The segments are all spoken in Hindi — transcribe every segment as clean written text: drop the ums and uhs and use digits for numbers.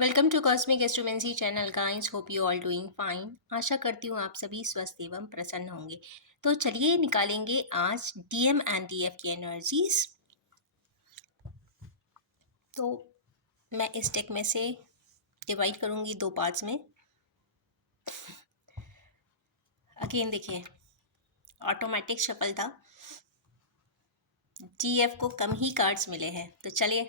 Welcome to cosmic astromancy channel guys, hope you all doing fine. आशा करती हूँ आप सभी स्वस्थ एवं प्रसन्न होंगे। तो चलिए निकालेंगे आज डीएम एंड डीएफ की एनर्जीज। तो मैं इस टेक में से डिवाइड करूँगी दो पार्ट्स में। अगेन देखिए, ऑटोमेटिक शफल था, डीएफ को कम ही कार्ड्स मिले हैं। तो चलिए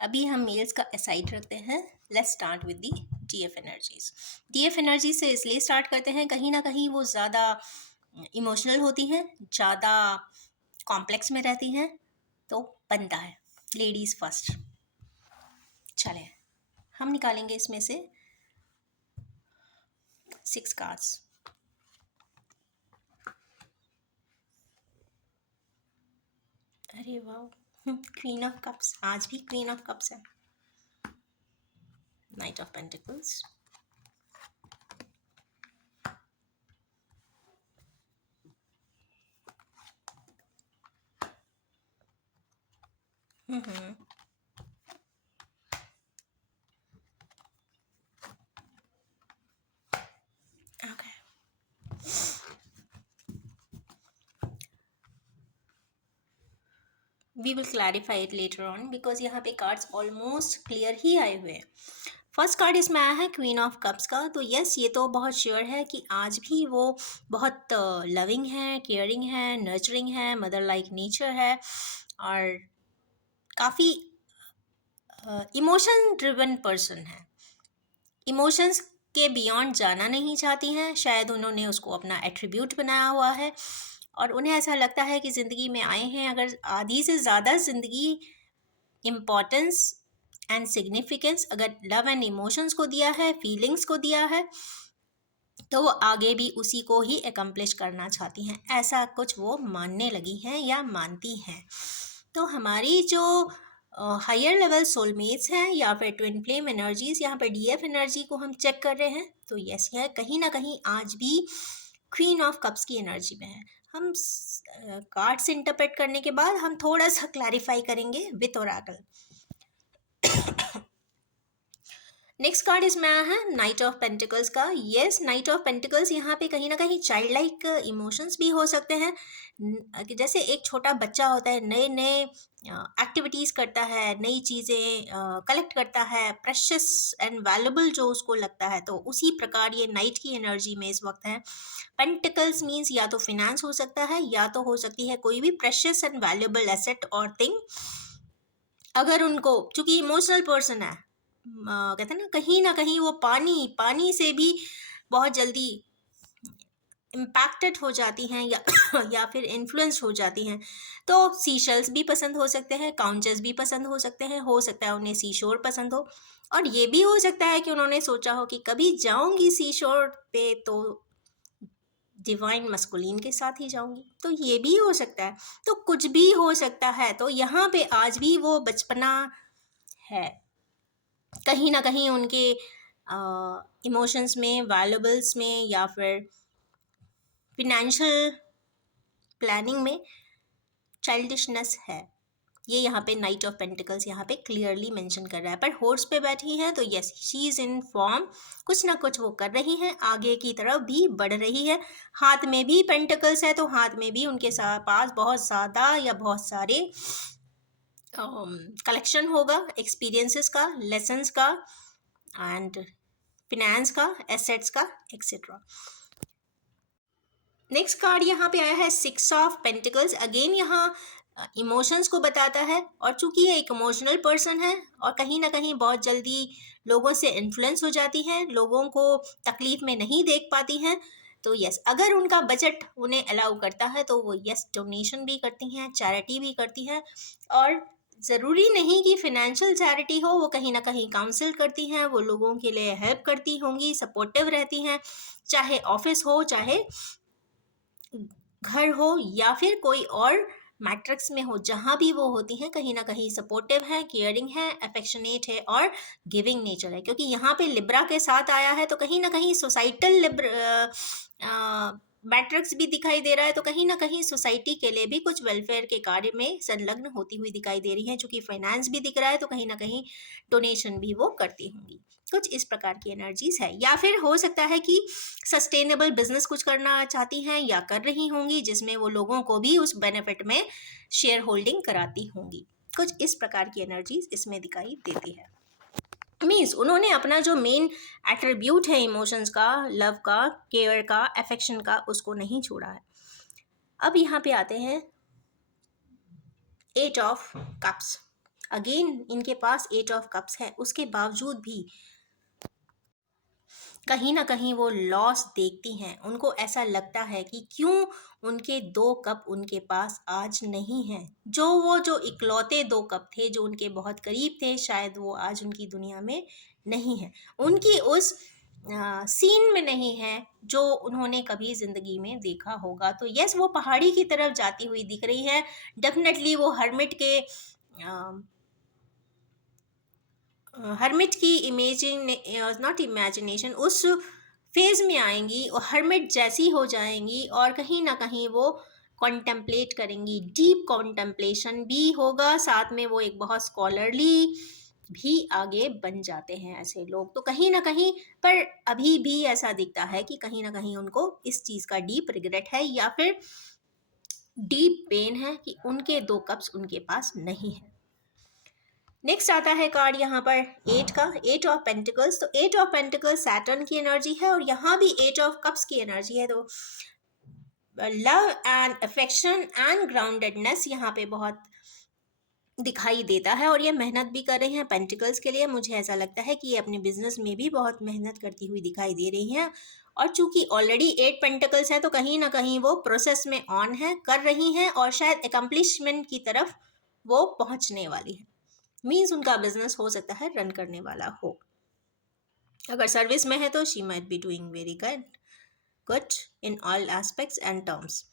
अभी हम मेल्स का असाइड रखते हैं। Let's start with the DF energies. DF energy से इसलिए स्टार्ट करते हैं, कहीं ना कहीं वो ज़्यादा इमोशनल होती हैं, ज़्यादा कॉम्प्लेक्स में रहती हैं, तो बनता है लेडीज़ फर्स्ट। चले हम निकालेंगे इसमें से 6 कार्ड्स। अरे वाह, क्वीन ऑफ कप्स, आज भी क्वीन ऑफ कप्स है। Knight of pentacles, okay. We will clarify it later on because यहाँ पे कार्ड्स ऑलमोस्ट क्लियर ही आए हुए हैं। फर्स्ट कार्ड इसमें आया है क्वीन ऑफ कप्स का। तो यस, ये तो बहुत श्योर है कि आज भी वो बहुत लविंग है, केयरिंग है, नर्चरिंग है, मदर लाइक नेचर है और काफ़ी इमोशन ड्रिवन पर्सन है। इमोशंस के बियॉन्ड जाना नहीं चाहती हैं, शायद उन्होंने उसको अपना एट्रीब्यूट बनाया हुआ है और उन्हें ऐसा लगता है कि ज़िंदगी में आए हैं, अगर आधी से ज़्यादा ज़िंदगी इम्पॉर्टेंस एंड सिग्निफिकेंस अगर लव एंड इमोशंस को दिया है, फीलिंग्स को दिया है, तो वो आगे भी उसी को ही एकम्प्लिश करना चाहती हैं। ऐसा कुछ वो मानने लगी हैं या मानती हैं। तो हमारी जो हायर लेवल सोलमेट्स हैं या फिर ट्विन फ्लेम एनर्जीज, यहाँ पर डीएफ एनर्जी को हम चेक कर रहे हैं, तो यस, यह कहीं ना कहीं आज भी क्वीन ऑफ कप्स की एनर्जी में है। हम कार्ड्स इंटरप्रेट करने के बाद हम थोड़ा सा क्लैरिफाई करेंगे विथ ओरेकल। नेक्स्ट कार्ड इसमें आया है नाइट ऑफ पेंटिकल्स का। यस, नाइट ऑफ पेंटिकल्स यहाँ पे कहीं ना कहीं चाइल्ड लाइक इमोशंस भी हो सकते हैं। जैसे एक छोटा बच्चा होता है, नए नए एक्टिविटीज़ करता है, नई चीज़ें कलेक्ट करता है, प्रेशियस एंड वैल्यूबल जो उसको लगता है, तो उसी प्रकार ये नाइट की एनर्जी में इस वक्त है। पेंटिकल्स मीन्स या तो फिनेंस हो सकता है या तो हो सकती है कोई भी प्रेशियस एंड वैल्यूबल एसेट और थिंग। अगर उनको, चूंकि इमोशनल पर्सन है, कहते हैं ना कहीं वो पानी से भी बहुत जल्दी इम्पैक्टेड हो जाती हैं या या फिर इन्फ्लुएंस हो जाती हैं। तो सीशल्स भी पसंद हो सकते हैं, काउंचर्स भी पसंद हो सकते हैं, हो सकता है उन्हें सीशोर पसंद हो, और ये भी हो सकता है कि उन्होंने सोचा हो कि कभी जाऊंगी सीशोर पे तो डिवाइन मस्कुलिन के साथ ही जाऊंगी, तो ये भी हो सकता है। तो कुछ भी हो सकता है। तो यहाँ पे आज भी वो बचपना है, कहीं ना कहीं उनके इमोशंस में, वैल्यूबल्स में या फिर फिनेंशियल प्लानिंग में चाइल्डिशनेस है। ये यहाँ पे नाइट ऑफ पेंटिकल्स यहाँ पे क्लियरली मेंशन कर रहा है। पर हॉर्स पे बैठी हैं तो yes, she is in form, कुछ ना कुछ वो कर रही हैं, आगे की तरफ भी बढ़ रही है। हाथ में भी पेंटिकल्स है, तो हाथ में भी उनके पास बहुत ज़्यादा या बहुत सारे कलेक्शन होगा एक्सपीरियंसेस का, लेसन्स का एंड फिनेंस का, एसेट्स का, एक्सेट्रा। नेक्स्ट कार्ड यहाँ पे आया है 6 ऑफ पेंटिकल्स। अगेन यहाँ इमोशंस को बताता है, और चूंकि ये एक इमोशनल पर्सन है और कहीं ना कहीं बहुत जल्दी लोगों से इन्फ्लुएंस हो जाती हैं, लोगों को तकलीफ में नहीं देख पाती हैं, तो यस, अगर उनका बजट उन्हें अलाउ करता है तो वो यस डोनेशन भी करती हैं, चैरिटी भी करती हैं, और ज़रूरी नहीं कि फिनेंशियल चैरिटी हो, वो कहीं ना कहीं काउंसिल करती हैं, वो लोगों के लिए हेल्प करती होंगी, सपोर्टिव रहती हैं, चाहे ऑफिस हो, चाहे घर हो या फिर कोई और मैट्रिक्स में हो, जहाँ भी वो होती हैं कहीं ना कहीं सपोर्टिव है, केयरिंग है, अफेक्शनेट है और गिविंग नेचर है। क्योंकि यहाँ पे लिब्रा के साथ आया है तो कहीं ना कहीं सोसाइटल मैट्रिक्स भी दिखाई दे रहा है, तो कहीं ना कहीं सोसाइटी के लिए भी कुछ वेलफेयर के कार्य में संलग्न होती हुई दिखाई दे रही है। चूंकि फाइनेंस भी दिख रहा है तो कहीं ना कहीं डोनेशन भी वो करती होंगी। कुछ इस प्रकार की एनर्जीज है। या फिर हो सकता है कि सस्टेनेबल बिजनेस कुछ करना चाहती हैं या कर रही होंगी, जिसमें वो लोगों को भी उस बेनिफिट में शेयर होल्डिंग कराती होंगी। कुछ इस प्रकार की एनर्जीज इसमें दिखाई देती है। मीन्स उन्होंने अपना जो मेन एट्रीब्यूट है इमोशंस का, लव का, केयर का, अफेक्शन का, उसको नहीं छोड़ा है। अब यहाँ पे आते हैं एट ऑफ कप्स। अगेन इनके पास एट ऑफ कप्स है, उसके बावजूद भी कहीं ना कहीं वो लॉस देखती हैं। उनको ऐसा लगता है कि क्यों उनके 2 कप उनके पास आज नहीं हैं। जो इकलौते 2 कप थे जो उनके बहुत करीब थे, शायद वो आज उनकी दुनिया में नहीं है, उनकी उस सीन में नहीं है जो उन्होंने कभी ज़िंदगी में देखा होगा। तो यस, वो पहाड़ी की तरफ जाती हुई दिख रही है। डेफिनेटली वो हर्मिट की नॉट इमेजिनेशन, उस फेज में आएंगी और हर्मिट जैसी हो जाएंगी, और कहीं ना कहीं वो कॉन्टेम्पलेट करेंगी। डीप कॉन्टेम्पलेशन भी होगा, साथ में वो एक बहुत स्कॉलरली भी आगे बन जाते हैं ऐसे लोग। तो कहीं ना कहीं पर अभी भी ऐसा दिखता है कि कहीं ना कहीं उनको इस चीज़ का डीप रिग्रेट है या फिर डीप पेन है कि उनके 2 कप्स उनके पास नहीं है। नेक्स्ट आता है कार्ड यहाँ पर 8 का, 8 ऑफ पेंटिकल्स। तो 8 ऑफ पेंटिकल्स सैटर्न की एनर्जी है और यहाँ भी 8 ऑफ कप्स की एनर्जी है। तो love and affection and groundedness यहाँ पे बहुत दिखाई देता है, और ये मेहनत भी कर रही हैं पेंटिकल्स के लिए। मुझे ऐसा लगता है कि ये अपने बिजनेस में भी बहुत मेहनत करती हुई दिखाई दे रही हैं, और चूंकि ऑलरेडी 8 पेंटिकल्स हैं तो कहीं ना कहीं वो प्रोसेस में ऑन है, कर रही हैं, और शायद एकम्प्लिशमेंट की तरफ वो पहुंचने वाली है। मीन्स उनका बिजनेस हो सकता है रन करने वाला हो। अगर सर्विस में है तो she might be doing very good in all aspects and terms.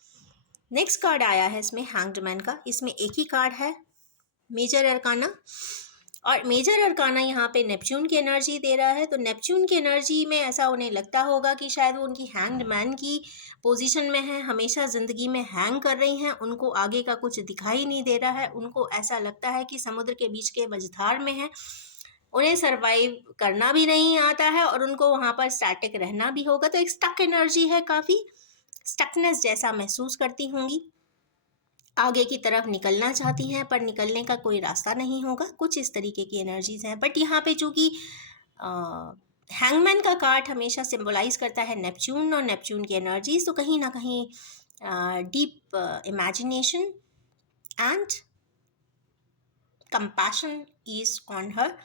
Next card आया है इसमें हैंग्ड मैन का। इसमें एक ही कार्ड है, मेजर अरकाना, और मेजर अरकाना यहाँ पे नेपच्यून की एनर्जी दे रहा है। तो नेपच्यून की एनर्जी में ऐसा उन्हें लगता होगा कि शायद वो उनकी हैंग्ड मैन की पोजीशन में है, हमेशा ज़िंदगी में हैंग कर रही हैं, उनको आगे का कुछ दिखाई नहीं दे रहा है। उनको ऐसा लगता है कि समुद्र के बीच के मझधार में है, उन्हें सरवाइव करना भी नहीं आता है और उनको वहाँ पर स्टैटिक रहना भी होगा। तो एक स्टक एनर्जी है, काफ़ी स्टकनेस जैसा महसूस करती होंगी। आगे की तरफ निकलना चाहती हैं पर निकलने का कोई रास्ता नहीं होगा। कुछ इस तरीके की एनर्जीज हैं। बट यहाँ पे चूंकि हैंगमैन का कार्ड हमेशा सिंबलाइज करता है नेपच्यून और नेपच्यून की एनर्जीज, तो कहीं ना कहीं deep imagination and compassion is on her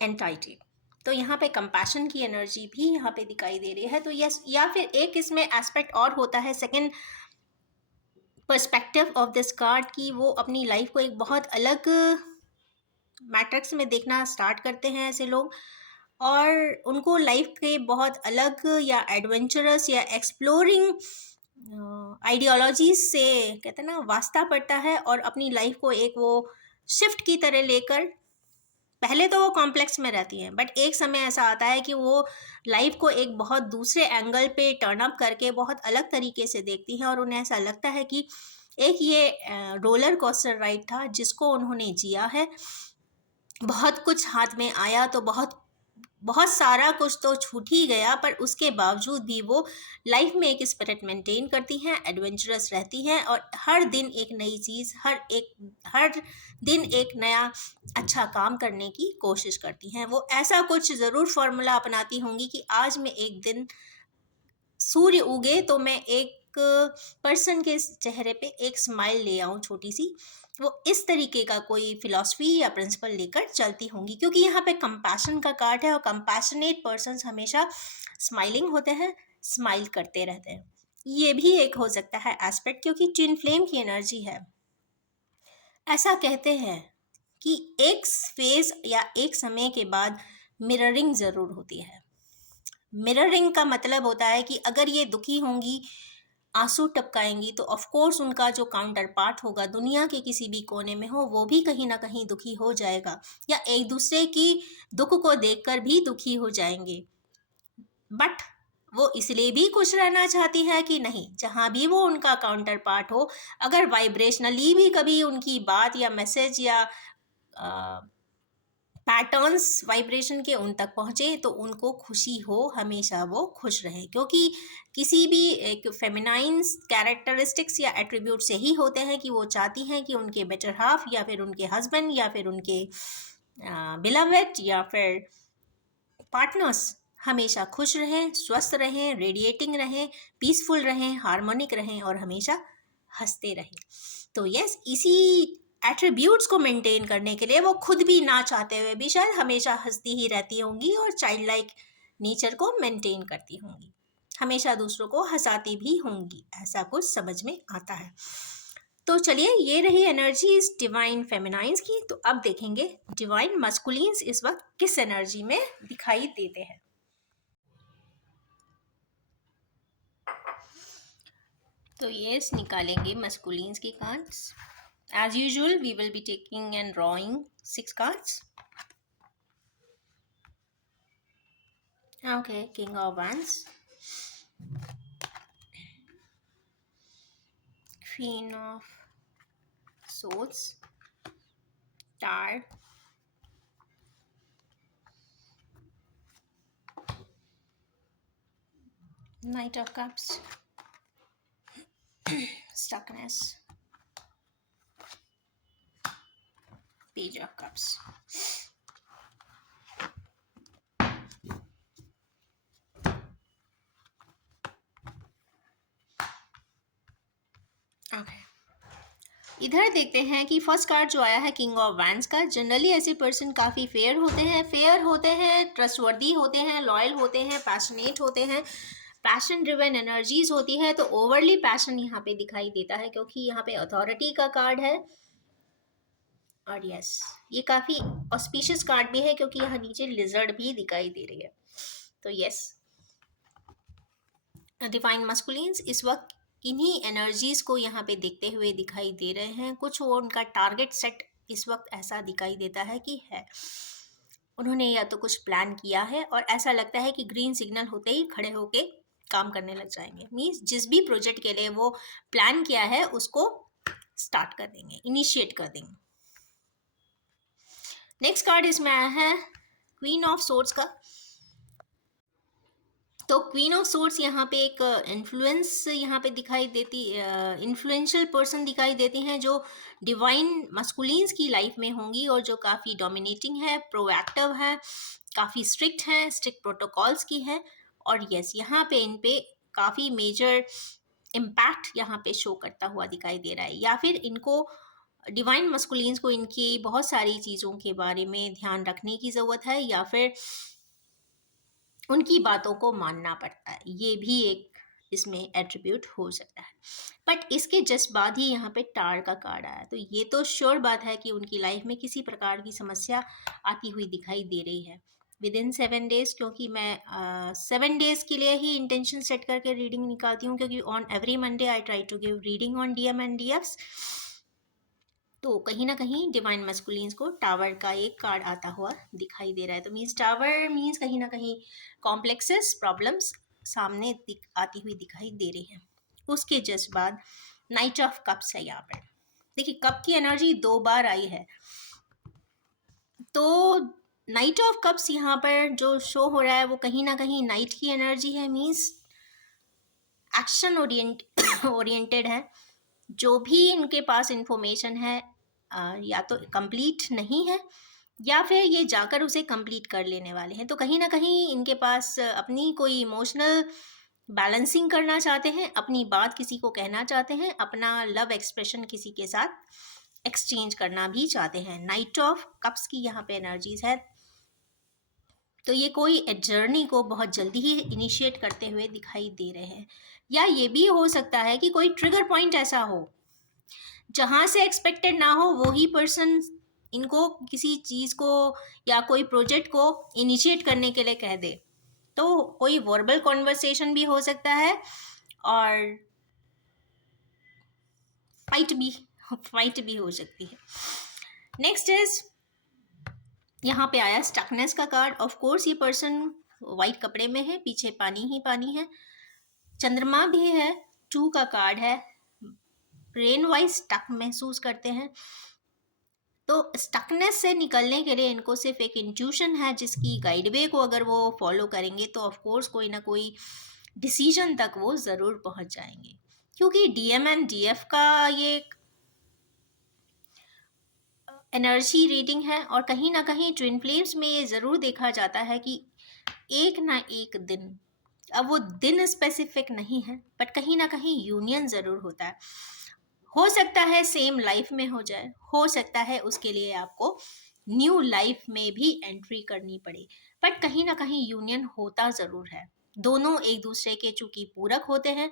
entity. तो यहाँ पे कंपैशन की एनर्जी भी यहाँ पे दिखाई दे रही है। तो यस, या फिर एक इसमें एस्पेक्ट और होता है, second perspective of this card, की वो अपनी लाइफ को एक बहुत अलग मैट्रिक्स में देखना स्टार्ट करते हैं ऐसे लोग, और उनको लाइफ के बहुत अलग या एडवेंचरस या एक्सप्लोरिंग आइडियोलॉजीज से कहते हैं ना वास्ता पड़ता है, और अपनी लाइफ को एक वो शिफ्ट की तरह लेकर, पहले तो वो कॉम्प्लेक्स में रहती हैं बट एक समय ऐसा आता है कि वो लाइफ को एक बहुत दूसरे एंगल पे टर्न अप करके बहुत अलग तरीके से देखती हैं, और उन्हें ऐसा लगता है कि एक ये रोलर कोस्टर राइड था जिसको उन्होंने जिया है। बहुत कुछ हाथ में आया तो बहुत बहुत सारा कुछ तो छूट ही गया, पर उसके बावजूद भी वो लाइफ में एक स्पिरिट मेंटेन करती हैं, एडवेंचरस रहती हैं, और हर दिन एक नई चीज़, हर दिन एक नया अच्छा काम करने की कोशिश करती हैं। वो ऐसा कुछ ज़रूर फॉर्मूला अपनाती होंगी कि आज मैं एक दिन सूर्य उगे तो मैं एक पर्सन के चेहरे पे एक स्माइल ले आऊँ छोटी सी। वो इस तरीके का कोई फिलॉसफी या प्रिंसिपल लेकर चलती होंगी, क्योंकि यहाँ पे कंपैशन का कार्ड है और कंपैशनेट पर्सन्स हमेशा स्माइलिंग होते हैं, स्माइल करते रहते हैं। ये भी एक हो सकता है एस्पेक्ट, क्योंकि ट्विन फ्लेम की एनर्जी है। ऐसा कहते हैं कि एक फेज या एक समय के बाद मिररिंग ज़रूर होती है। मिररिंग का मतलब होता है कि अगर ये दुखी होंगी, आंसू टपकाएंगी, तो ऑफ कोर्स उनका जो काउंटर पार्ट होगा दुनिया के किसी भी कोने में हो, वो भी कहीं ना कहीं दुखी हो जाएगा, या एक दूसरे की दुख को देखकर भी दुखी हो जाएंगे। बट वो इसलिए भी खुश रहना चाहती है कि नहीं, जहाँ भी वो उनका काउंटर पार्ट हो, अगर वाइब्रेशनली भी कभी उनकी बात या मैसेज या पैटर्न्स वाइब्रेशन के उन तक पहुँचे तो उनको खुशी हो, हमेशा वो खुश रहे, क्योंकि किसी भी एक फेमिनाइन कैरेक्टरिस्टिक्स या एट्रीब्यूट से ही होते हैं कि वो चाहती हैं कि उनके बेटर हाफ या फिर उनके हस्बैंड या फिर उनके बिलवेड या फिर पार्टनर्स हमेशा खुश रहें, स्वस्थ रहें, रेडिएटिंग रहें, पीसफुल रहें, हार्मोनिक रहें और हमेशा हंसते रहें। तो यस, इसी एट्रीब्यूट्स को मेंटेन करने के लिए वो खुद भी ना चाहते हुए भी शायद हमेशा हंसती ही रहती होंगी और चाइल्ड लाइक नेचर को मेंटेन करती होंगी, हमेशा दूसरों को हंसाती भी होंगी, ऐसा कुछ समझ में आता है। तो चलिए, ये रही एनर्जीज डिवाइन फेमिनाइंस की। तो अब देखेंगे डिवाइन मस्कुलिन्स इस वक्त किस एनर्जी में दिखाई देते हैं। तो ये निकालेंगे मस्कुलिन्स की cards. As usual we will be taking and drawing 6 cards. Okay, king of wands, queen of swords, star, knight of cups, stuckness, page of cups. Okay, इधर देखते हैं कि फर्स्ट कार्ड जो आया है किंग ऑफ wands का। जनरली ऐसे पर्सन काफ़ी फेयर होते हैं, ट्रस्टवर्दी होते हैं, लॉयल होते हैं, पैशनेट होते हैं, पैशन ड्रिवन एनर्जीज होती है। तो ओवरली पैशन यहाँ पे दिखाई देता है क्योंकि यहाँ पे अथॉरिटी का कार्ड है। और यस, ये काफ़ी ऑस्पिशियस कार्ड भी है क्योंकि यहाँ नीचे लिजर्ड भी दिखाई दे रही है। तो यस, डिवाइन मस्कुलिन्स इस वक्त इन्हीं एनर्जीज को यहाँ पे देखते हुए दिखाई दे रहे हैं। कुछ वो उनका टारगेट सेट इस वक्त ऐसा दिखाई देता है कि है, उन्होंने या तो कुछ प्लान किया है और ऐसा लगता है कि ग्रीन सिग्नल होते ही खड़े होके काम करने लग जाएंगे। मीन्स जिस भी प्रोजेक्ट के लिए वो प्लान किया है उसको स्टार्ट कर देंगे, इनिशिएट कर देंगे। नेक्स्ट कार्ड इसमें आया है क्वीन ऑफ सोर्ड्स का। तो क्वीन ऑफ सोर्ड्स यहाँ पे एक इन्फ्लुएंस यहाँ पे दिखाई देती, इन्फ्लुएंशियल पर्सन दिखाई देती हैं जो डिवाइन मस्कुलिन्स की लाइफ में होंगी और जो काफ़ी डोमिनेटिंग है, प्रोएक्टिव है, काफ़ी स्ट्रिक्ट हैं, स्ट्रिक्ट प्रोटोकॉल्स की है। और यस, यहाँ पे इन पे काफ़ी मेजर इम्पैक्ट यहाँ पे शो करता हुआ दिखाई दे रहा है, या फिर इनको डिवाइन मस्कुलिन्स को इनकी बहुत सारी चीज़ों के बारे में ध्यान रखने की ज़रूरत है या फिर उनकी बातों को मानना पड़ता है। ये भी एक इसमें एट्रीब्यूट हो सकता है। बट इसके जस्ट बाद ही यहाँ पे टार का कार्ड आया, तो ये तो श्योर बात है कि उनकी लाइफ में किसी प्रकार की समस्या आती हुई दिखाई दे रही है विद इन 7 डेज। क्योंकि मैं 7 डेज के लिए ही इंटेंशन सेट करके रीडिंग निकालती हूँ, क्योंकि on every Monday I try to give reading on DM and DFs। तो कहीं ना कहीं डिवाइन मस्कुलिन्स को टावर का एक कार्ड आता हुआ दिखाई दे रहा है। तो मीन्स टावर मीन्स कहीं ना कहीं कॉम्प्लेक्सेस, प्रॉब्लम्स सामने आती हुई दिखाई दे रही हैं। उसके जस्ट बाद नाइट ऑफ कप्स है यहाँ पर। देखिए, कप की एनर्जी 2 बार आई है, तो नाइट ऑफ कप्स यहाँ पर जो शो हो रहा है वो कहीं ना कहीं नाइट की एनर्जी है। मीन्स एक्शन ओरिएंटेड है। जो भी इनके पास इंफॉर्मेशन है या तो कंप्लीट नहीं है या फिर ये जाकर उसे कंप्लीट कर लेने वाले हैं। तो कहीं ना कहीं इनके पास अपनी कोई इमोशनल बैलेंसिंग करना चाहते हैं, अपनी बात किसी को कहना चाहते हैं, अपना लव एक्सप्रेशन किसी के साथ एक्सचेंज करना भी चाहते हैं। नाइट ऑफ कप्स की यहाँ पे एनर्जीज है। तो ये कोई जर्नी को बहुत जल्दी ही इनिशिएट करते हुए दिखाई दे रहे हैं। या ये भी हो सकता है कि कोई ट्रिगर पॉइंट ऐसा हो जहाँ से एक्सपेक्टेड ना हो वो ही पर्सन इनको किसी चीज़ को या कोई प्रोजेक्ट को इनिशिएट करने के लिए कह दे। तो कोई वर्बल कॉन्वर्सेशन भी हो सकता है और फाइट भी हो सकती है। नेक्स्ट इज यहाँ पे आया स्टकनेस का कार्ड। ऑफ कोर्स ये पर्सन वाइट कपड़े में है, पीछे पानी ही पानी है। चंद्रमा भी है, 2 का कार्ड है। ब्रेन वाइज स्टक महसूस करते हैं। तो स्टकनेस से निकलने के लिए इनको सिर्फ एक इंट्यूशन है, जिसकी गाइडवे को अगर वो फॉलो करेंगे तो ऑफ कोर्स कोई ना कोई डिसीजन तक वो ज़रूर पहुंच जाएंगे। क्योंकि डीएम एंड डीएफ का ये एनर्जी रीडिंग है, और कहीं ना कहीं ट्विन फ्लेम्स में ये ज़रूर देखा जाता है कि एक ना एक दिन, अब वो दिन स्पेसिफिक नहीं है बट कहीं ना कहीं यूनियन ज़रूर होता है। हो सकता है सेम लाइफ में हो जाए, हो सकता है उसके लिए आपको न्यू लाइफ में भी एंट्री करनी पड़े, बट कहीं ना कहीं यूनियन होता ज़रूर है। दोनों एक दूसरे के चूंकि पूरक होते हैं,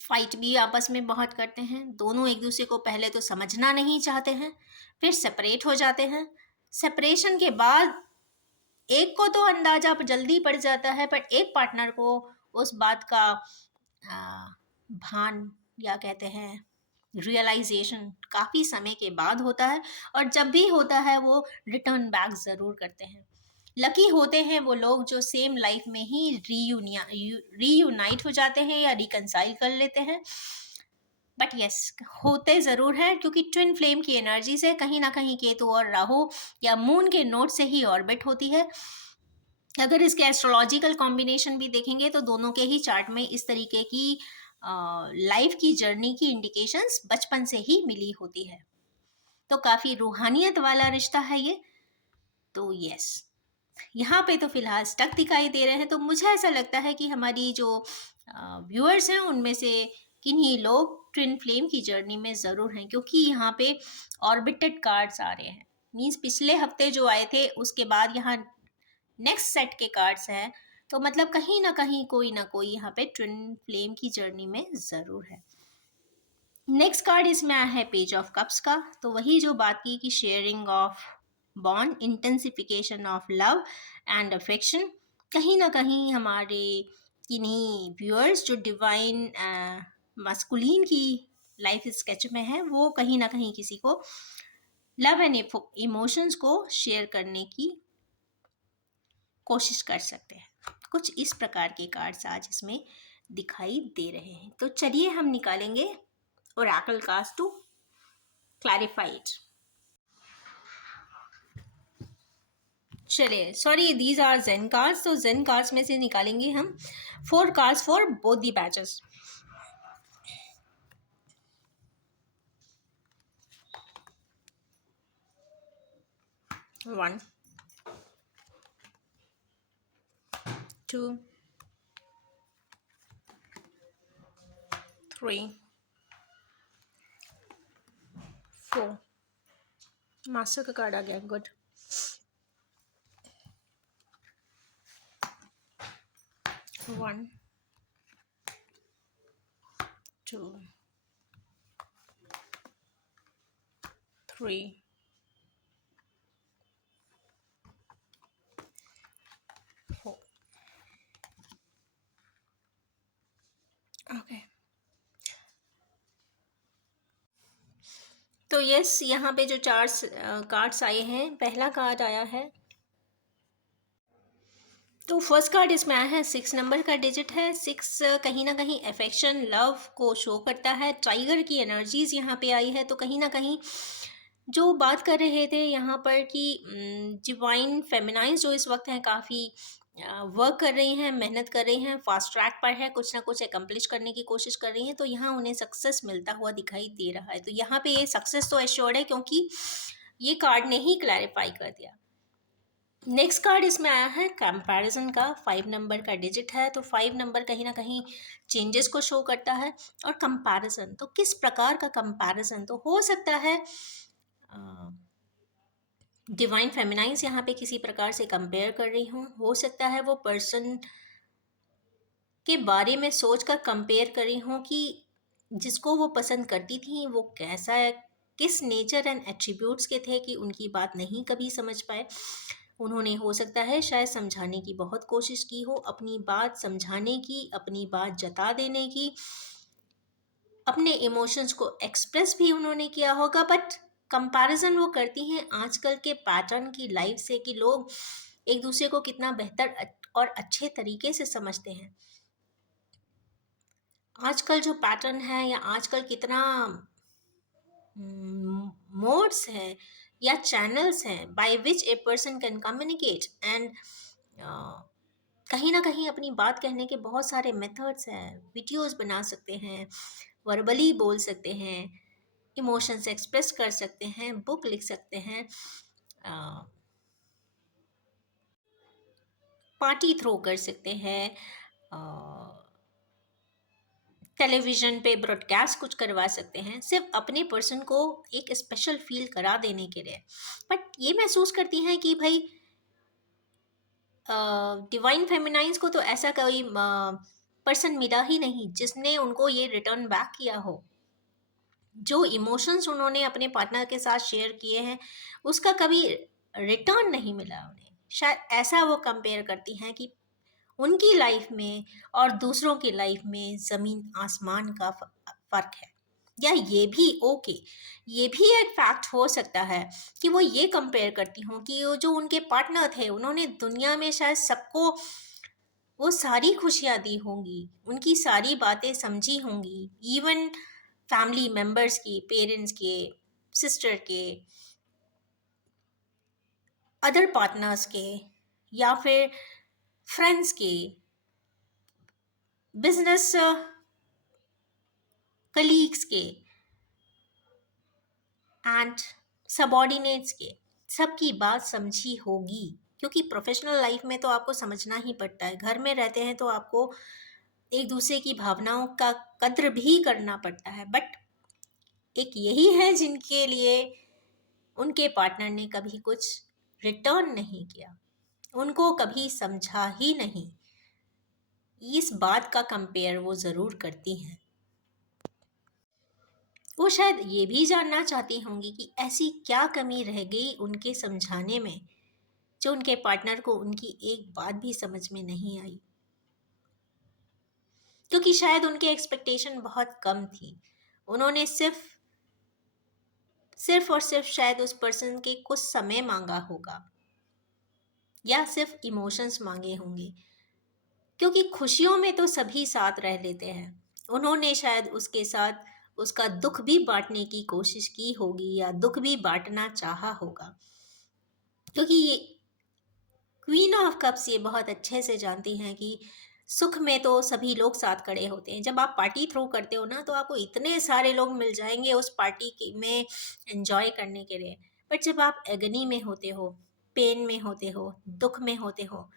फाइट भी आपस में बहुत करते हैं। दोनों एक दूसरे को पहले तो समझना नहीं चाहते हैं, फिर सेपरेट हो जाते हैं। सेपरेशन के बाद एक को तो अंदाजा जल्दी पड़ जाता है, पर एक पार्टनर को उस बात का भान या कहते हैं रियलाइजेशन काफ़ी समय के बाद होता है, और जब भी होता है वो रिटर्न बैक ज़रूर करते हैं। लकी होते हैं वो लोग जो सेम लाइफ में ही रीयूनाइट हो जाते हैं या रिकनसाइल कर लेते हैं। बट यस, होते ज़रूर हैं, क्योंकि ट्विन फ्लेम की एनर्जी से कहीं ना कहीं केतु और राहु या मून के नोड से ही ऑर्बिट होती है। अगर इसके एस्ट्रोलॉजिकल कॉम्बिनेशन भी देखेंगे तो दोनों के ही चार्ट में इस तरीके की लाइफ की जर्नी की इंडिकेशंस बचपन से ही मिली होती है। तो काफ़ी रूहानियत वाला रिश्ता है ये। तो यस, यहाँ पे तो फिलहाल स्टक दिखाई दे रहे हैं। तो मुझे ऐसा लगता है कि हमारी जो व्यूअर्स हैं उनमें से किन्हीं लोग ट्विन फ्लेम की जर्नी में ज़रूर हैं, क्योंकि यहाँ पे ऑर्बिटेड कार्ड्स आ रहे हैं। मीन्स पिछले हफ्ते जो आए थे उसके बाद यहाँ नेक्स्ट सेट के कार्ड्स हैं। तो मतलब कहीं ना कोई यहाँ पे ट्विन फ्लेम की जर्नी में ज़रूर है। नेक्स्ट कार्ड इसमें आया है पेज ऑफ कप्स का। तो वही जो बात की कि sharing of bond, intensification of love and affection, कहीं ना कहीं हमारे किन्हीं व्यूअर्स जो डिवाइन मस्कुलिन की लाइफ स्केच में है, वो कहीं ना कहीं किसी को लव एंड इमोशंस को शेयर करने की कोशिश कर सकते हैं। कुछ इस प्रकार के कार्ड्स आज इसमें दिखाई दे रहे हैं। तो चलिए हम निकालेंगे oracle cards to clarify it. चलिए, sorry, these are zen cards. तो जेन कार्ड्स में से निकालेंगे हम 4 cards for both the batches. One, 2, 3, 4। Master का कार्ड आ गया, गुड। 1, 2, 3, 4। ओके, तो यस, यहाँ पे जो 4 कार्ड्स आए हैं, पहला कार्ड आया है, तो फर्स्ट कार्ड इसमें आया है 6 नंबर का डिजिट है। 6 कहीं ना कहीं अफेक्शन, लव को शो करता है। टाइगर की एनर्जीज यहाँ पे आई है। तो कहीं ना कहीं जो बात कर रहे थे यहाँ पर कि डिवाइन फेमिनाइज जो इस वक्त हैं काफ़ी वर्क कर रही हैं, मेहनत कर रही हैं, फास्ट ट्रैक पर है, कुछ ना कुछ एकम्प्लिश करने की कोशिश कर रही हैं। तो यहाँ उन्हें सक्सेस मिलता हुआ दिखाई दे रहा है। तो यहाँ पे ये सक्सेस तो एश्योर्ड है, क्योंकि ये कार्ड ने ही क्लैरिफाई कर दिया। नेक्स्ट कार्ड इसमें आया है कंपैरिजन का। 5 नंबर का डिजिट है। तो 5 नंबर कहीं ना कहीं चेंजेस को शो करता है। और कंपैरिजन, तो किस प्रकार का कंपैरिजन? तो हो सकता है डिवाइन फेमिनाइज यहाँ पे किसी प्रकार से कंपेयर कर रही हूँ। हो सकता है वो पर्सन के बारे में सोचकर कंपेयर कर रही हूँ कि जिसको वो पसंद करती थी वो कैसा है, किस नेचर एंड एट्रीब्यूट्स के थे कि उनकी बात नहीं कभी समझ पाए। उन्होंने हो सकता है शायद समझाने की बहुत कोशिश की हो, अपनी बात समझाने की, अपनी बात जता देने की, अपने इमोशंस को एक्सप्रेस भी उन्होंने किया होगा। बट कंपैरिजन वो करती हैं आजकल के पैटर्न की लाइफ से कि लोग एक दूसरे को कितना बेहतर और अच्छे तरीके से समझते हैं। आजकल जो पैटर्न है या आजकल कितना मोड्स हैं या चैनल्स हैं by which a person can communicate and कहीं ना कहीं अपनी बात कहने के बहुत सारे मेथड्स हैं। वीडियोस बना सकते हैं, वर्बली बोल सकते हैं, इमोशंस एक्सप्रेस कर सकते हैं, बुक लिख सकते हैं, पार्टी थ्रो कर सकते हैं, टेलीविज़न पे ब्रॉडकास्ट कुछ करवा सकते हैं, सिर्फ अपने पर्सन को एक स्पेशल फील करा देने के लिए। बट ये महसूस करती हैं कि भाई डिवाइन फेमिनाइंस को तो ऐसा कोई पर्सन मिला ही नहीं जिसने उनको ये रिटर्न बैक किया हो। जो इमोशंस उन्होंने अपने पार्टनर के साथ शेयर किए हैं उसका कभी रिटर्न नहीं मिला उन्हें। शायद ऐसा वो कंपेयर करती हैं कि उनकी लाइफ में और दूसरों की लाइफ में ज़मीन आसमान का फ़र्क है। या ये भी ओके, ये भी एक फैक्ट हो सकता है कि वो ये कंपेयर करती हूँ कि वो जो उनके पार्टनर थे उन्होंने दुनिया में शायद सबको वो सारी खुशियाँ दी होंगी, उनकी सारी बातें समझी होंगी, इवन फैमिली मेम्बर्स की, पेरेंट्स के, सिस्टर के, अदर पार्टनर्स के, या फिर फ्रेंड्स के, बिजनेस कलीग्स के एंड सबॉर्डिनेट्स के, सबकी बात समझी होगी। क्योंकि प्रोफेशनल लाइफ में तो आपको समझना ही पड़ता है, घर में रहते हैं तो आपको एक दूसरे की भावनाओं का कद्र भी करना पड़ता है। बट एक यही है जिनके लिए उनके पार्टनर ने कभी कुछ रिटर्न नहीं किया, उनको कभी समझा ही नहीं। इस बात का कंपेयर वो ज़रूर करती हैं। वो शायद ये भी जानना चाहती होंगी कि ऐसी क्या कमी रह गई उनके समझाने में जो उनके पार्टनर को उनकी एक बात भी समझ में नहीं आई। क्योंकि शायद उनके एक्सपेक्टेशन बहुत कम थी। उन्होंने सिर्फ सिर्फ और सिर्फ शायद उस पर्सन के कुछ समय मांगा होगा या सिर्फ इमोशंस मांगे होंगे। क्योंकि खुशियों में तो सभी साथ रह लेते हैं, उन्होंने शायद उसके साथ उसका दुख भी बांटने की कोशिश की होगी या दुख भी बांटना चाहा होगा। क्योंकि ये क्वीन ऑफ कप्स ये बहुत अच्छे से जानती हैं कि सुख में तो सभी लोग साथ खड़े होते हैं। जब आप पार्टी थ्रो करते हो ना तो आपको इतने सारे लोग मिल जाएंगे उस पार्टी के में एंजॉय करने के लिए। बट जब आप एगनी में होते हो, पेन में होते हो, दुख में होते हो,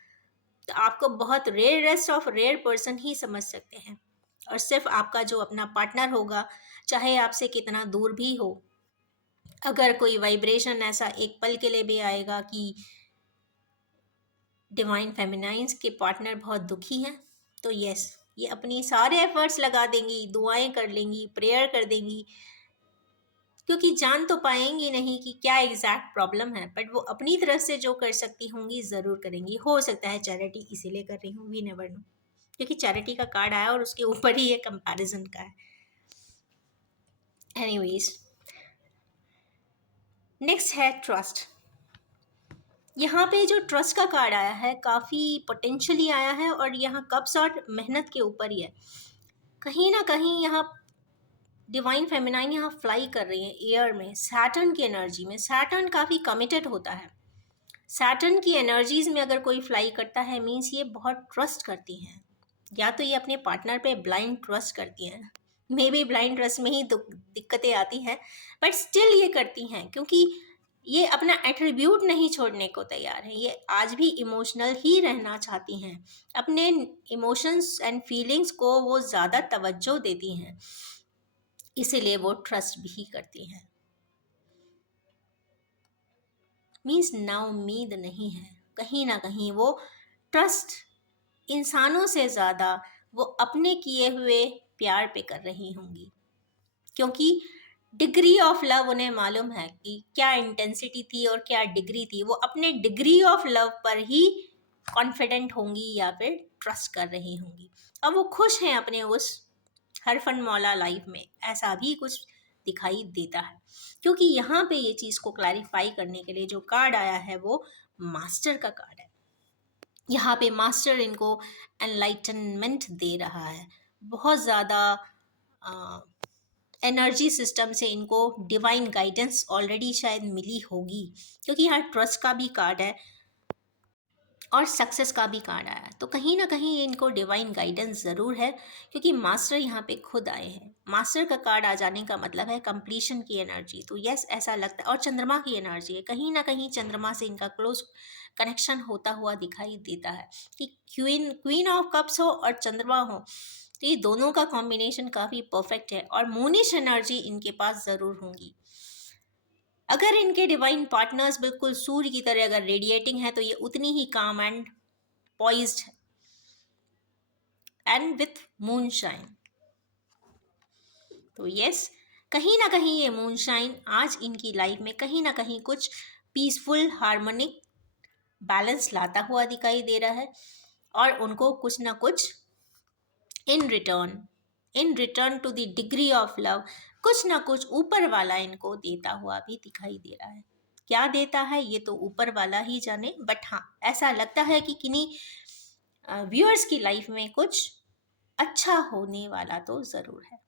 तो आपको बहुत रेयरेस्ट ऑफ रेयर पर्सन ही समझ सकते हैं। और सिर्फ आपका जो अपना पार्टनर होगा, चाहे आपसे कितना दूर भी हो, अगर कोई वाइब्रेशन ऐसा एक पल के लिए भी आएगा कि डिवाइन फेमिनाइंस के पार्टनर बहुत दुखी हैं, तो यस, ये अपनी सारे एफर्ट्स लगा देंगी, दुआएं कर लेंगी, प्रेयर कर देंगी। क्योंकि जान तो पाएंगी नहीं कि क्या एग्जैक्ट प्रॉब्लम है, बट वो अपनी तरफ से जो कर सकती होंगी ज़रूर करेंगी। हो सकता है चैरिटी इसीलिए कर रही हूँ, वी नेवर नो। क्योंकि चैरिटी का कार्ड आया और उसके ऊपर ही ये कंपैरिजन का है। एनीवेज, नेक्स्ट है ट्रस्ट। यहाँ पे जो ट्रस्ट का कार्ड आया है काफ़ी पोटेंशियली आया है और यहाँ कप्स और मेहनत के ऊपर ही है। कहीं ना कहीं यहाँ डिवाइन फेमिनाइन यहाँ फ्लाई कर रही है एयर में, सैटर्न की एनर्जी में। सैटर्न काफ़ी कमिटेड होता है। सैटर्न की एनर्जीज में अगर कोई फ्लाई करता है मीन्स ये बहुत ट्रस्ट करती हैं। या तो ये अपने पार्टनर पे ब्लाइंड ट्रस्ट करती हैं, मे बी ब्लाइंड ट्रस्ट में ही दिक्कतें आती हैं, बट स्टिल ये करती हैं क्योंकि ये अपना एट्रीब्यूट नहीं छोड़ने को तैयार है। ये आज भी इमोशनल ही रहना चाहती हैं, अपने इमोशंस एंड फीलिंग्स को वो ज़्यादा तवज्जो देती हैं, इसीलिए वो ट्रस्ट भी करती हैं। मीन्स ना उम्मीद नहीं है, कहीं ना कहीं वो ट्रस्ट इंसानों से ज़्यादा वो अपने किए हुए प्यार पे कर रही होंगी। क्योंकि डिग्री ऑफ लव उन्हें मालूम है कि क्या इंटेंसिटी थी और क्या डिग्री थी। वो अपने डिग्री ऑफ लव पर ही कॉन्फिडेंट होंगी या फिर ट्रस्ट कर रही होंगी। अब वो खुश हैं अपने उस हरफन मौला लाइफ में, ऐसा भी कुछ दिखाई देता है। क्योंकि यहाँ पे ये चीज़ को क्लैरिफाई करने के लिए जो कार्ड आया है वो मास्टर का कार्ड है। यहाँ पे मास्टर इनको एनलाइटनमेंट दे रहा है, बहुत ज़्यादा एनर्जी सिस्टम से इनको डिवाइन गाइडेंस ऑलरेडी शायद मिली होगी, क्योंकि यहाँ ट्रस्ट का भी कार्ड है और सक्सेस का भी कार्ड आया है। तो कहीं ना कहीं इनको डिवाइन गाइडेंस ज़रूर है, क्योंकि मास्टर यहाँ पे खुद आए हैं। मास्टर का कार्ड आ जाने का मतलब है कंप्लीशन की एनर्जी। तो यस, ऐसा लगता है, और चंद्रमा की एनर्जी है, कहीं ना कहीं चंद्रमा से इनका क्लोज कनेक्शन होता हुआ दिखाई देता है कि क्वीन क्वीन ऑफ कप्स हो और चंद्रमा हो, तो ये दोनों का कॉम्बिनेशन काफ़ी परफेक्ट है और मूनिश एनर्जी इनके पास ज़रूर होंगी। अगर इनके डिवाइन पार्टनर्स बिल्कुल सूर्य की तरह अगर रेडिएटिंग है, तो ये उतनी ही काम एंड पॉइज्ड है एंड विथ मूनशाइन। तो यस, कहीं ना कहीं ये मूनशाइन आज इनकी लाइफ में कहीं ना कहीं कुछ पीसफुल हार्मोनिक बैलेंस लाता हुआ दिखाई दे रहा है, और उनको कुछ ना कुछ in return to the degree of love, कुछ ना कुछ ऊपर वाला इनको देता हुआ भी दिखाई दे रहा है। क्या देता है ये तो ऊपर वाला ही जाने, बट हाँ, ऐसा लगता है कि किन्हीं व्यूअर्स की लाइफ में कुछ अच्छा होने वाला तो ज़रूर है।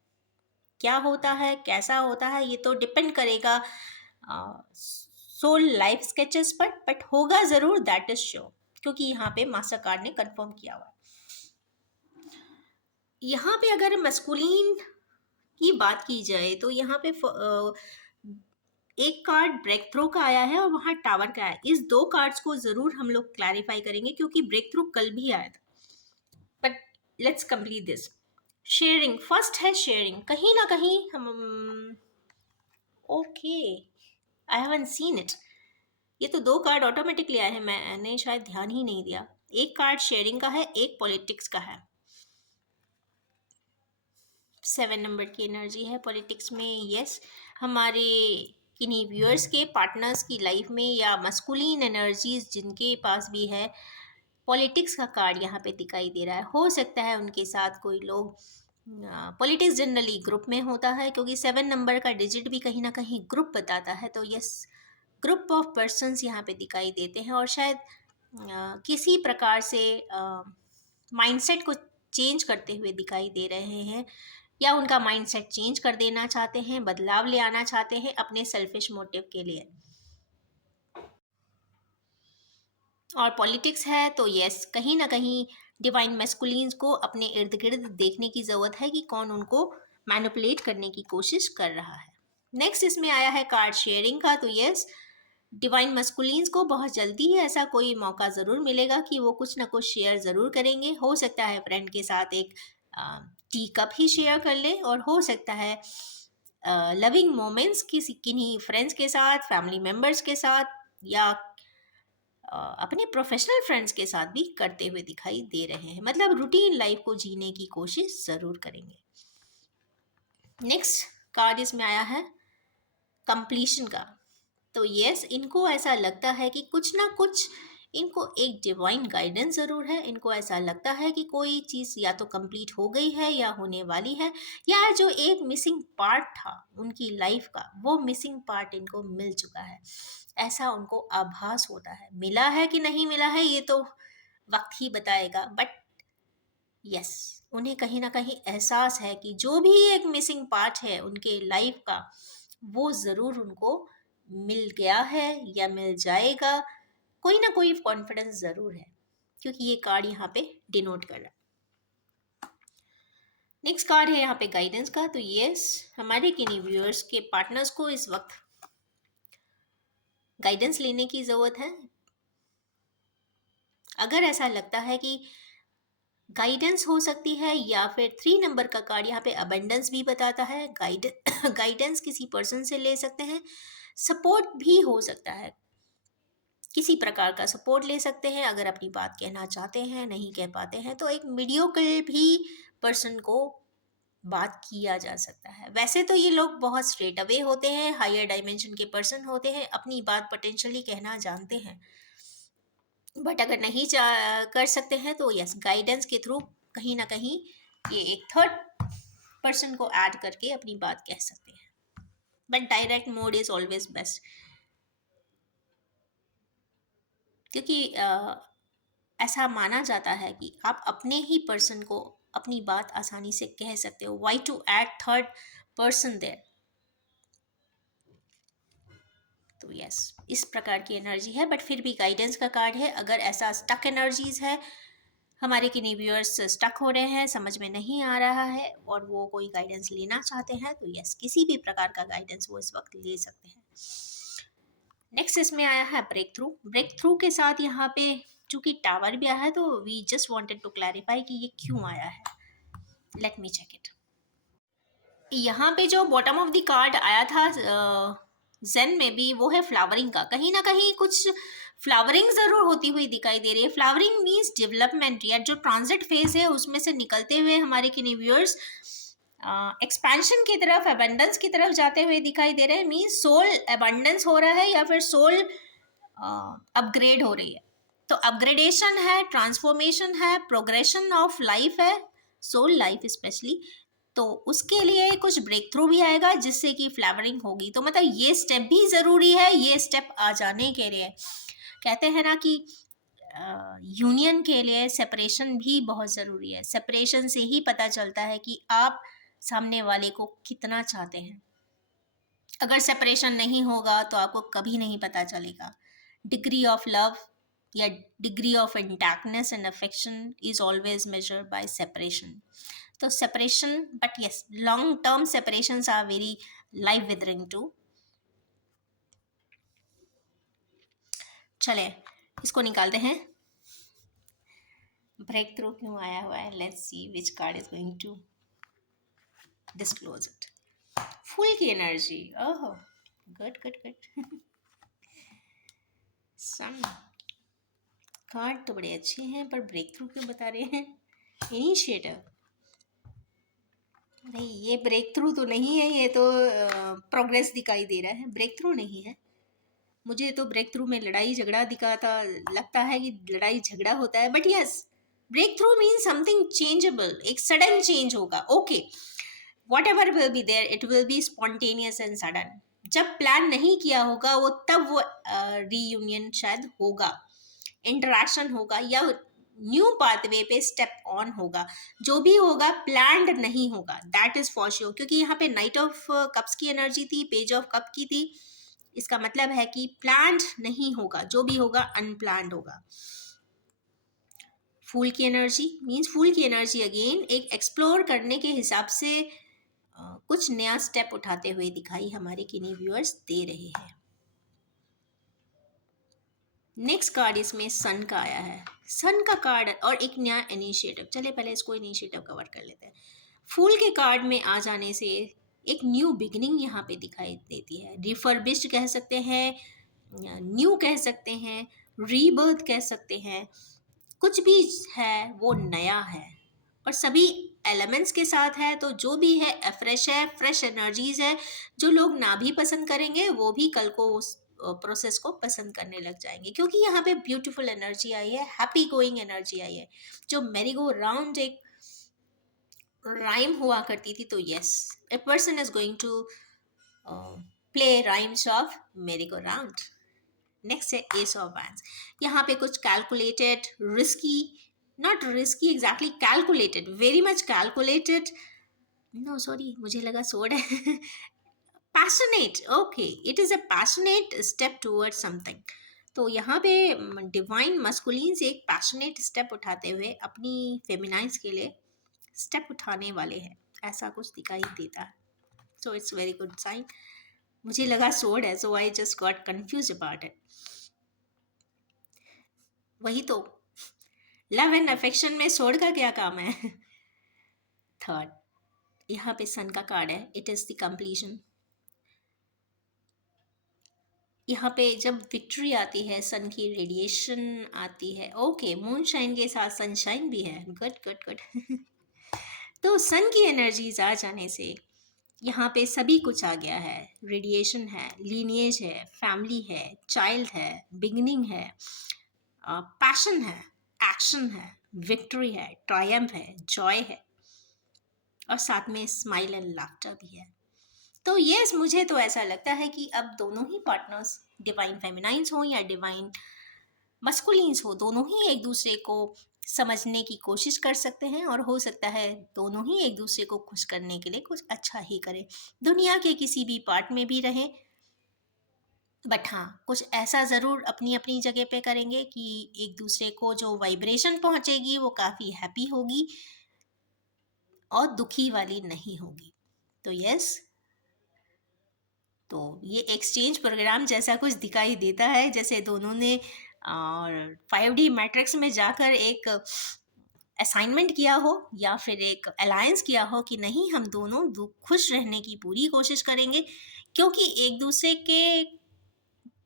क्या होता है, कैसा होता है, ये तो डिपेंड करेगा सोल लाइफ स्केचेस पर, बट होगा ज़रूर, दैट इज श्योर, क्योंकि यहाँ पे मास्टर कार्ड ने कंफर्म किया हुआ है। यहाँ पे अगर मस्कुलिन की बात की जाए तो यहाँ पे एक कार्ड ब्रेक थ्रू का आया है और वहाँ टावर का है। इस दो कार्ड्स को ज़रूर हम लोग क्लैरिफाई करेंगे, क्योंकि ब्रेक थ्रू कल भी आया था, but let's complete this. Sharing first है, शेयरिंग कहीं ना कहीं हम, okay, I haven't seen it. ये तो दो कार्ड ऑटोमेटिकली आए हैं, मैंने शायद ध्यान ही नहीं दिया। एक कार्ड शेयरिंग का है, एक पॉलिटिक्स का है। 7 नंबर की एनर्जी है पॉलिटिक्स में। यस, हमारे किन्हीं व्यूअर्स के पार्टनर्स की लाइफ में या मस्कुलिन एनर्जीज जिनके पास भी है, पॉलिटिक्स का कार्ड यहाँ पे दिखाई दे रहा है। हो सकता है उनके साथ कोई लोग, पॉलिटिक्स जनरली ग्रुप में होता है, क्योंकि 7 नंबर का डिजिट भी कहीं ना कहीं ग्रुप बताता है। तो यस, ग्रुप ऑफ पर्सन्स यहाँ पे दिखाई देते हैं, और शायद किसी प्रकार से माइंडसेट को चेंज करते हुए दिखाई दे रहे हैं, या उनका माइंडसेट चेंज कर देना चाहते हैं, बदलाव ले आना चाहते हैं अपने सेल्फिश मोटिव के लिए। और पॉलिटिक्स है तो यस, कहीं ना कहीं डिवाइन मैस्कुलिन्स को अपने इर्द गिर्द देखने की ज़रूरत है कि कौन उनको मैनिपुलेट करने की कोशिश कर रहा है। नेक्स्ट इसमें आया है कार्ड शेयरिंग का। तो यस, डिवाइन मस्कुलिन्स को बहुत जल्दी ही ऐसा कोई मौका ज़रूर मिलेगा कि वो कुछ ना कुछ शेयर ज़रूर करेंगे। हो सकता है फ्रेंड के साथ एक टी कप ही शेयर कर ले, और हो सकता है लविंग मोमेंट्स किसी किन्हीं फ्रेंड्स के साथ, फैमिली मेम्बर्स के साथ, या अपने प्रोफेशनल फ्रेंड्स के साथ भी करते हुए दिखाई दे रहे हैं। मतलब रूटीन लाइफ को जीने की कोशिश ज़रूर करेंगे। नेक्स्ट कार्ड इसमें आया है कंप्लीशन का। तो यस, इनको ऐसा लगता है कि कुछ ना कुछ इनको एक डिवाइन गाइडेंस ज़रूर है। इनको ऐसा लगता है कि कोई चीज़ या तो कंप्लीट हो गई है या होने वाली है, या जो एक मिसिंग पार्ट था उनकी लाइफ का, वो मिसिंग पार्ट इनको मिल चुका है, ऐसा उनको आभास होता है। मिला है कि नहीं मिला है ये तो वक्त ही बताएगा, बट यस, उन्हें कहीं ना कहीं एहसास है कि जो भी एक मिसिंग पार्ट है उनके लाइफ का, वो ज़रूर उनको मिल गया है या मिल जाएगा। कोई ना कोई कॉन्फिडेंस ज़रूर है, क्योंकि ये कार्ड यहाँ पे डिनोट कर रहा है। नेक्स्ट कार्ड है यहाँ पे गाइडेंस का। तो यस, हमारे किन्हीं व्यूअर्स के पार्टनर्स को इस वक्त गाइडेंस लेने की ज़रूरत है। अगर ऐसा लगता है कि गाइडेंस हो सकती है, या फिर 3 नंबर का कार्ड यहाँ पे अबंडेंस भी बताता है। गाइडेंस किसी पर्सन से ले सकते हैं, सपोर्ट भी हो सकता है, किसी प्रकार का सपोर्ट ले सकते हैं। अगर अपनी बात कहना चाहते हैं, नहीं कह पाते हैं, तो एक मीडियोकर भी पर्सन को बात किया जा सकता है। वैसे तो ये लोग बहुत स्ट्रेट अवे होते हैं, हायर डायमेंशन के पर्सन होते हैं, अपनी बात पोटेंशियली कहना जानते हैं, बट अगर नहीं कर सकते हैं तो यस, गाइडेंस के थ्रू कहीं ना कहीं ये एक थर्ड पर्सन को ऐड करके अपनी बात कह सकते हैं, but direct mode is always best, क्योंकि ऐसा माना जाता है कि आप अपने ही पर्सन को अपनी बात आसानी से कह सकते हो. Why to add third person there. तो यस, इस प्रकार की एनर्जी है, बट फिर भी गाइडेंस का कार्ड है. अगर ऐसा स्टक एनर्जीज है, हमारे किन्हीं व्यूअर्स स्टक हो रहे हैं, समझ में नहीं आ रहा है और वो कोई गाइडेंस लेना चाहते हैं, तो यस, किसी भी प्रकार का गाइडेंस वो इस वक्त ले सकते हैं. नेक्स्ट इसमें आया है ब्रेक थ्रू. ब्रेक थ्रू के साथ यहाँ पे चूंकि टावर भी आया है, तो we just wanted to clarify कि ये क्यों आया है. Let me check it. यहाँ पे जो बॉटम ऑफ द कार्ड आया था जेन में भी, वो है फ्लावरिंग का. कहीं ना कहीं कुछ फ्लावरिंग जरूर होती हुई दिखाई दे रही है. फ्लावरिंग मीन्स डेवलपमेंट, या जो ट्रांजिट फेज है उसमें से निकलते हुए हमारे किन्हीं व्यूअर्स एक्सपेंशन की तरफ, अबंडेंस की तरफ जाते हुए दिखाई दे रहे हैं. मीन्स सोल अबंडेंस हो रहा है या फिर सोल अपग्रेड हो रही है. तो अपग्रेडेशन है, ट्रांसफॉर्मेशन है, प्रोग्रेशन ऑफ लाइफ है, सोल लाइफ स्पेशली. तो उसके लिए कुछ ब्रेक थ्रू भी आएगा जिससे कि फ्लावरिंग होगी. तो मतलब ये स्टेप भी ज़रूरी है. ये स्टेप आ जाने के लिए कहते हैं ना कि यूनियन के लिए सेपरेशन भी बहुत ज़रूरी है. सेपरेशन से ही पता चलता है कि आप सामने वाले को कितना चाहते हैं. अगर सेपरेशन नहीं होगा तो आपको कभी नहीं पता चलेगा. डिग्री ऑफ लव या degree of intactness and affection is always measured by separation. तो separation, but yes, long term separations are very life withering too. चले इसको निकालते हैं. ब्रेक थ्रू क्यों आया हुआ है? Let's see which card is going to disclose it. Fool की energy. Oh, good good good. Sun card तो बड़े अच्छे हैं, पर ब्रेक थ्रू क्यों बता रहे हैं? इनिशिएटिव. नहीं, ये ब्रेक थ्रू तो नहीं है, ये तो प्रोग्रेस दिखाई दे रहा है. ब्रेक थ्रू नहीं है. मुझे तो ब्रेक थ्रू में लड़ाई झगड़ा दिखाता लगता है कि लड़ाई झगड़ा होता है. But yes, break through mean something changeable. एक सडन चेंज होगा. Okay, whatever will be there, it will be spontaneous and sudden. जब प्लान नहीं किया होगा वो, तब वो रीयूनियन शायद होगा, इंटरेक्शन होगा, या न्यू पाथवे पे स्टेप ऑन होगा. जो भी होगा प्लान्ड नहीं होगा, दैट इज फॉर श्योर. क्योंकि यहाँ पे नाइट ऑफ कप्स की एनर्जी थी, पेज ऑफ कप की थी. इसका मतलब है कि प्लान्ड नहीं होगा, जो भी होगा अनप्लान्ड होगा. फूल की एनर्जी मीन्स, फूल की एनर्जी अगेन एक एक्सप्लोर करने के हिसाब से कुछ नया स्टेप उठाते हुए दिखाई हमारे किन्हीं व्यूअर्स दे रहे हैं. नेक्स्ट कार्ड इसमें सन का आया है. सन का कार्ड और एक नया इनिशिएटिव. चले पहले इसको इनिशिएटिव कवर कर लेते हैं. फूल के कार्ड में आ जाने से एक न्यू बिगिनिंग यहाँ पे दिखाई देती है. रिफर्बिश्ड कह सकते हैं, न्यू कह सकते हैं, रीबर्थ कह सकते हैं. कुछ भी है वो नया है और सभी एलिमेंट्स के साथ है. तो जो भी है फ्रेश है, फ्रेश एनर्जीज है. जो लोग ना भी पसंद करेंगे वो भी कल को उस प्रोसेस को पसंद करने लग जाएंगे, क्योंकि यहाँ पे ब्यूटीफुल एनर्जी आई है, हैप्पी गोइंग एनर्जी आई है. जो मेरी गो राउंड एक राइम हुआ करती थी, तो yes, a person is going to play rhymes of merry go round. Next है एस ऑफ वैंड्स. यहाँ पे कुछ calculated, risky, not risky exactly, calculated, very much calculated. No sorry, मुझे लगा सोड है. Passionate. Okay, it is a passionate step toward something. तो यहाँ पे डिवाइन मस्कुलिन से एक पैशनेट स्टेप उठाते हुए अपनी फेमिनाइन्स के लिए स्टेप उठाने वाले हैं, ऐसा कुछ दिखाई देता है. So it's very good sign. मुझे लगा सोड है, so I just got confuse about it. वही तो, लव एंड अफेक्शन में सोड का क्या काम है? थर्ड, यहाँ पे सन का कार्ड है. It is the completion. यहाँ पे जब विक्ट्री आती है, सन की रेडिएशन आती है. ओके, मूनशाइन के साथ सनशाइन भी है. Good good good. तो सन की एनर्जीज आ जाने से यहाँ पे सभी कुछ आ गया है. रेडिएशन है, लीनिएज है, फैमिली है, चाइल्ड है, बिगिनिंग है, पैशन है, एक्शन है, विक्ट्री है, ट्रायम्फ है, जॉय है, और साथ में स्माइल एंड लाफ्टर भी है. तो यस, मुझे तो ऐसा लगता है कि अब दोनों ही पार्टनर्स, डिवाइन फेमिनाइंस हों या डिवाइन मस्कुलिन्स हो, दोनों ही एक दूसरे को समझने की कोशिश कर सकते हैं और हो सकता है दोनों ही एक दूसरे को खुश करने के लिए कुछ अच्छा ही करें। दुनिया के किसी भी पार्ट में भी रहें, बट हाँ, कुछ ऐसा ज़रूर अपनी अपनी जगह पे करेंगे कि एक दूसरे को जो वाइब्रेशन पहुंचेगी वो काफ़ी हैप्पी होगी और दुखी वाली नहीं होगी। तो यस, तो ये एक्सचेंज प्रोग्राम जैसा कुछ दिखाई देता है, जैसे दोनों ने और 5D मैट्रिक्स में जाकर एक असाइनमेंट किया हो या फिर एक अलायंस किया हो कि नहीं, हम दोनों खुश रहने की पूरी कोशिश करेंगे, क्योंकि एक दूसरे के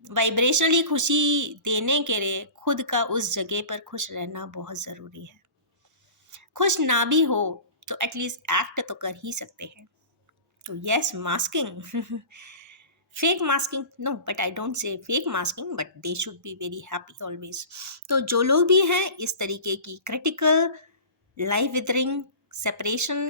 वाइब्रेशनली खुशी देने के लिए खुद का उस जगह पर खुश रहना बहुत ज़रूरी है। खुश ना भी हो तो एटलीस्ट एक्ट तो कर ही सकते हैं। तो yes, masking fake masking no, but I don't say fake masking, but they should be very happy always. तो जो लोग भी हैं इस तरीके की critical, life withering, separation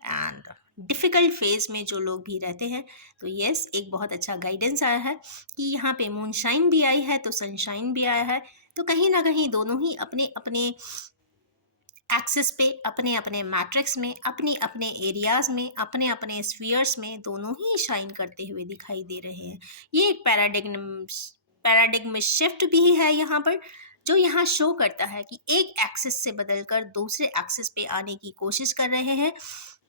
and difficult phase में जो लोग भी रहते हैं, तो यस, एक बहुत अच्छा गाइडेंस आया है कि यहाँ पे मूनशाइन भी आई है तो सनशाइन भी आया है। तो कहीं ना कहीं दोनों ही अपने अपने एक्सिस पे, अपने अपने मैट्रिक्स में, अपने अपने एरियाज में, अपने अपने स्फीयर्स में दोनों ही शाइन करते हुए दिखाई दे रहे हैं। ये एक पैराडिग्म शिफ्ट भी है यहाँ पर, जो यहाँ शो करता है कि एक एक्सिस से बदलकर दूसरे एक्सिस पे आने की कोशिश कर रहे हैं।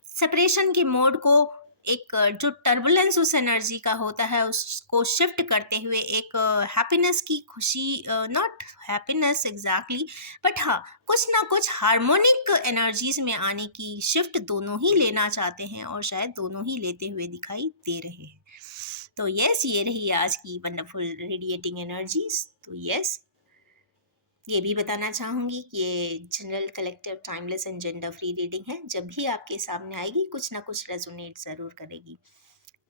सेपरेशन के मोड को, एक जो टर्बुलेंस उस एनर्जी का होता है उसको शिफ्ट करते हुए एक हैप्पीनेस की खुशी, नॉट हैप्पीनेस एग्जैक्टली, बट हाँ, कुछ ना कुछ हार्मोनिक एनर्जीज में आने की शिफ्ट दोनों ही लेना चाहते हैं और शायद दोनों ही लेते हुए दिखाई दे रहे हैं। तो यस, ये रही आज की वंडरफुल रेडिएटिंग एनर्जीज। तो यस, ये भी बताना चाहूँगी कि ये general collective timeless and gender free reading है। जब भी आपके सामने आएगी कुछ ना कुछ रेजोनेट ज़रूर करेगी।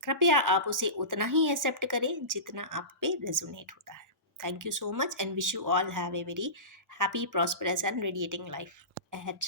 कृपया आप उसे उतना ही एक्सेप्ट करें जितना आप पे रेजोनेट होता है। Thank you so much and wish you all have a very happy, prosperous and radiating life ahead.